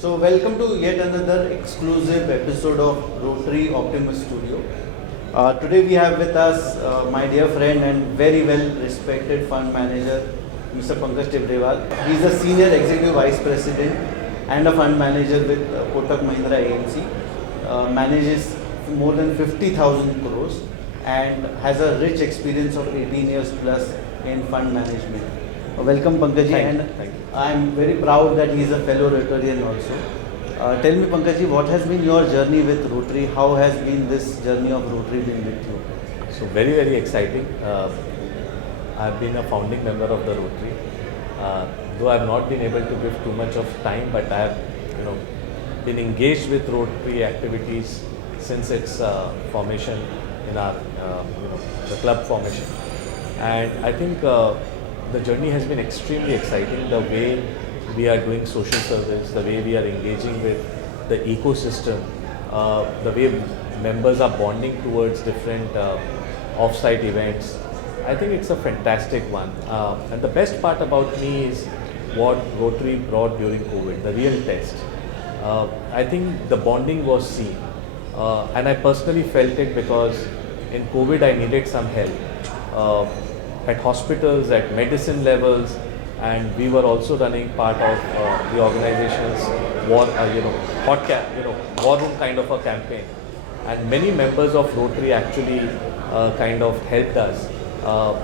So welcome to yet another exclusive episode of Rotary Optimus Studio. Today we have with us my dear friend and very well respected fund manager, Mr. Pankaj Tibrewal. He is a senior executive vice president and a fund manager with Kotak AMC. Manages more than 50,000 crores and has a rich experience of 18 years plus in fund management. Welcome Pankaj, and Thank you. I am very proud that he is a fellow Rotarian also. Tell me Pankaj, what has been your journey with Rotary? How has been this journey of Rotary been with you? So very exciting. I've been a founding member of the Rotary. Though I've not been able to give too much of time, but I have, been engaged with Rotary activities since its formation in our, the club formation. And I think the journey has been extremely exciting. The way we are doing social service, the way we are engaging with the ecosystem, the way members are bonding towards different off-site events. I think it's a fantastic one. And the best part about me is what Rotary brought during COVID, the real test. I think the bonding was seen. And I personally felt it because in COVID I needed some help. At hospitals, at medicine levels, and we were also running part of the organization's war room kind of a campaign. And many members of Rotary actually kind of helped us,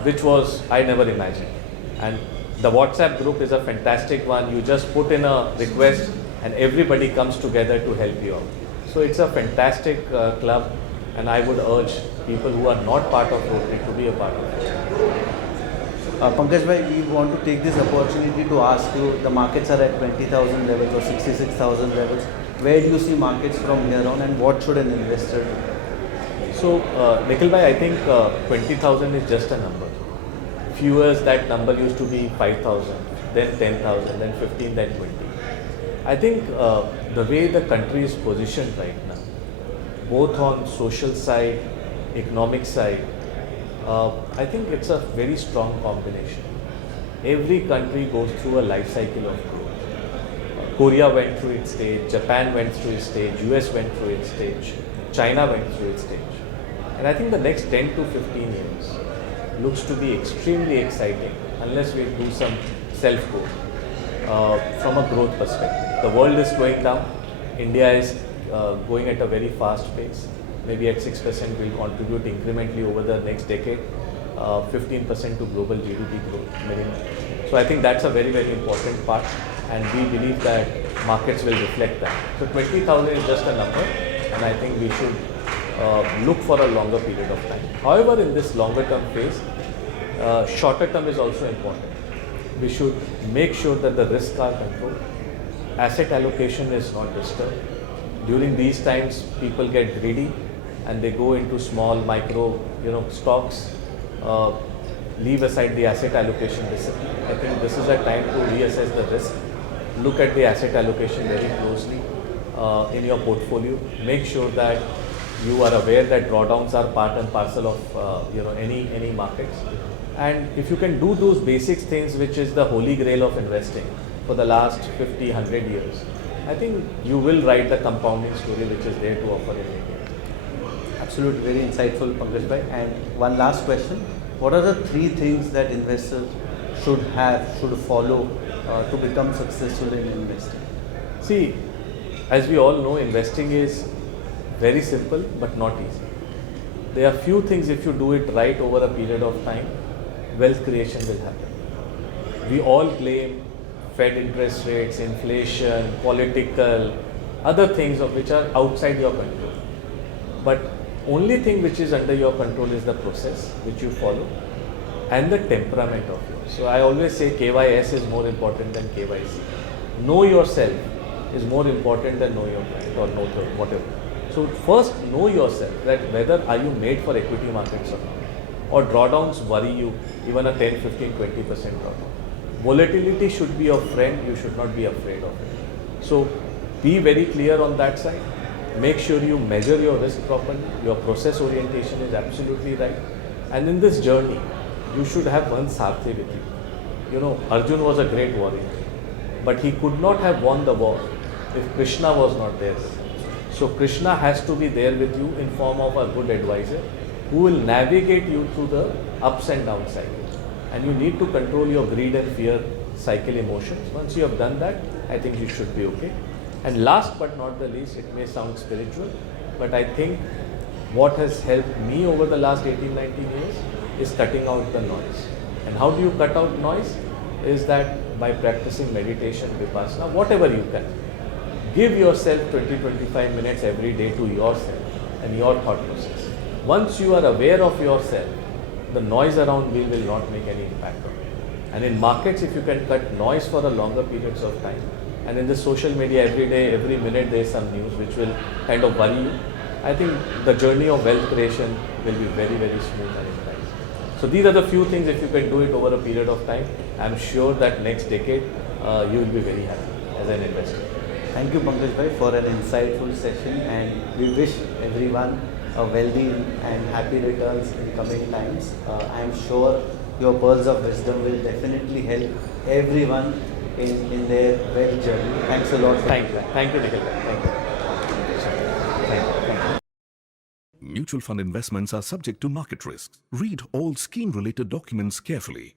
which was I never imagined. And the WhatsApp group is a fantastic one. You just put in a request and everybody comes together to help you out. So it's a fantastic club, and I would urge people who are not part of Rotary to be a part of it. Pankaj bhai, we want to take this opportunity to ask you, the markets are at 20,000 levels or 66,000 levels. Where do you see markets from here on, and what should an investor do? So, Nikhil bhai, I think 20,000 is just a number. Few years that number used to be 5,000, then 10,000, then 15, then 20. I think the way the country is positioned right now, both on social side, economic side, I think it's a very strong combination. Every country goes through a life cycle of growth. Korea went through its stage, Japan went through its stage, US went through its stage, China went through its stage. And I think the next 10 to 15 years looks to be extremely exciting unless we do some self-growth from a growth perspective. The world is slowing down. India is going at a very fast pace. Maybe at 6% will contribute incrementally over the next decade, 15% to global GDP growth minimum. So I think that's a very important part, and we believe that markets will reflect that. So 20,000 is just a number, and I think we should look for a longer period of time. However, in this longer term phase, shorter term is also important. We should make sure that the risks are controlled, asset allocation is not disturbed. During these times, people get greedy and they go into small micro stocks, leave aside the asset allocation discipline. I think this is a time to reassess the risk, look at the asset allocation very closely in your portfolio, make sure that you are aware that drawdowns are part and parcel of any markets. And if you can do those basic things, which is the holy grail of investing for the last 50, 100 years, I think you will write the compounding story which is there to offer in India. Absolutely, very insightful Pankaj bhai. And one last question, what are the three things that investors should follow to become successful in investing? See, as we all know, investing is very simple but not easy. There are few things, if you do it right over a period of time, wealth creation will happen. We all blame Fed interest rates, inflation, political, other things of which are outside your control. But only thing which is under your control is the process which you follow and the temperament of yours. So I always say KYS is more important than KYC. Know yourself is more important than know your client or know whatever. So first know yourself, that whether are you made for equity markets or not, or drawdowns worry you, even a 10, 15, 20% drawdown. Volatility should be your friend, you should not be afraid of it. So be very clear on that side. Make sure you measure your risk properly. Your process orientation is absolutely right. And in this journey, you should have one Sarthi with you. Arjun was a great warrior, but he could not have won the war if Krishna was not there. So Krishna has to be there with you in form of a good advisor who will navigate you through the ups and down cycle. And you need to control your greed and fear cycle emotions. Once you have done that, I think you should be okay. And last but not the least, it may sound spiritual, but I think what has helped me over the last 18, 19 years is cutting out the noise. And how do you cut out noise? Is that by practicing meditation, vipassana, whatever you can. Give yourself 20-25 minutes every day to yourself and your thought process. Once you are aware of yourself, the noise around you will not make any impact on you. And in markets, if you can cut noise for a longer periods of time, and in the social media every day, every minute there is some news which will kind of worry you, I think the journey of wealth creation will be very, very smooth and nice. So these are the few things, if you can do it over a period of time, I'm sure that next decade you will be very happy as an investor. Thank you, Pankaj bhai, for an insightful session, and we wish everyone a wealthy and happy returns in coming times. I am sure your pearls of wisdom will definitely help everyone in their wealth journey. Thanks a lot. Thank you. Thank you, Nikhil. Thank you. Mutual fund investments are subject to market risks. Read all scheme-related documents carefully.